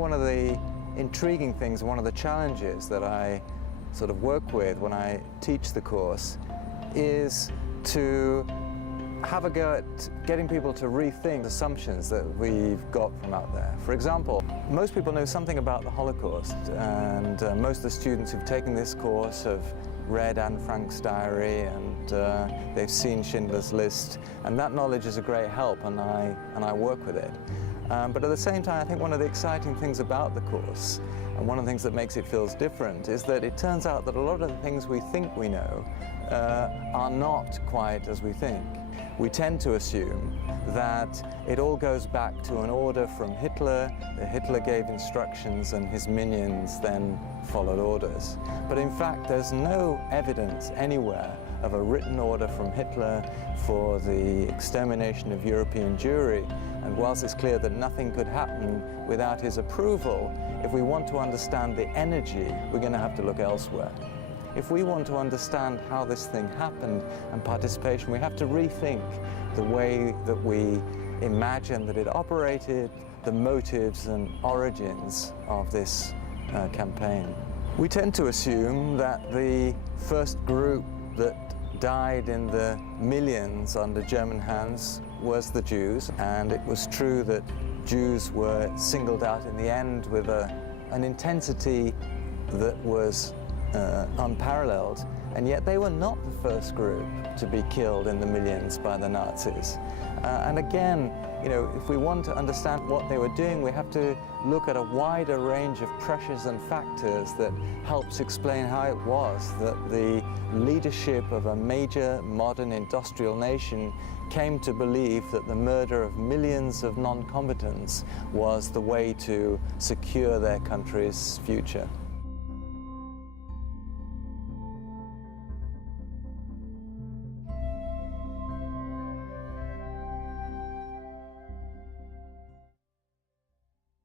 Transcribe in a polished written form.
one of the intriguing things, one of the challenges that I sort of work with when I teach the course is to have a go at getting people to rethink assumptions that we've got from out there. For example, most people know something about the Holocaust, and most of the students who've taken this course have read Anne Frank's diary, and they've seen Schindler's List, and that knowledge is a great help, and I work with it. But at the same time, I think one of the exciting things about the course, and one of the things that makes it feel different, is that it turns out that a lot of the things we think we know are not quite as we think. We tend to assume that it all goes back to an order from Hitler, that Hitler gave instructions and his minions then followed orders. But in fact, there's no evidence anywhere of a written order from Hitler for the extermination of European Jewry. And whilst it's clear that nothing could happen without his approval, if we want to understand the energy, we're going to have to look elsewhere. If we want to understand how this thing happened and participation, we have to rethink the way that we imagine that it operated, the motives and origins of this campaign. We tend to assume that the first group that died in the millions under German hands was the Jews, and it was true that Jews were singled out in the end with an intensity that was unparalleled, and yet they were not the first group to be killed in the millions by the Nazis. And again, you know, if we want to understand what they were doing, we have to look at a wider range of pressures and factors that helps explain how it was that the leadership of a major modern industrial nation came to believe that the murder of millions of non-combatants was the way to secure their country's future.